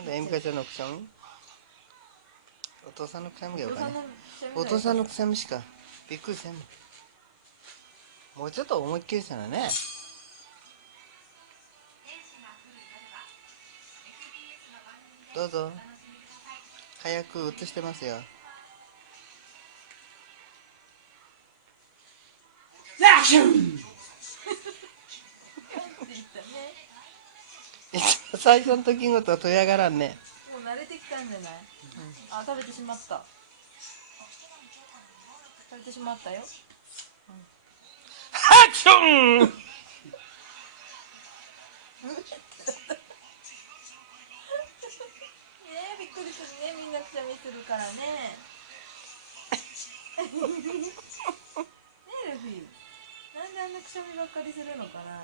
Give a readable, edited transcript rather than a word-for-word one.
今度エミカちゃんのくしゃみ。お父さんのくしゃみがよかね。おお父さんの父さんのくしゃみしかびっくりせんもん。もうちょっと思いっきりしたらね。どうぞ。早く映してますよ。アクション。最初の時ごとはとやがらんね。もう慣れてきたんじゃない？あ、食べてしまった。食べてしまったよ。アクション。ねえ、びっくりするね、みんなくしゃみするからね。ねえ、ルフィ。なんであんなくしゃみばっかりするのかな。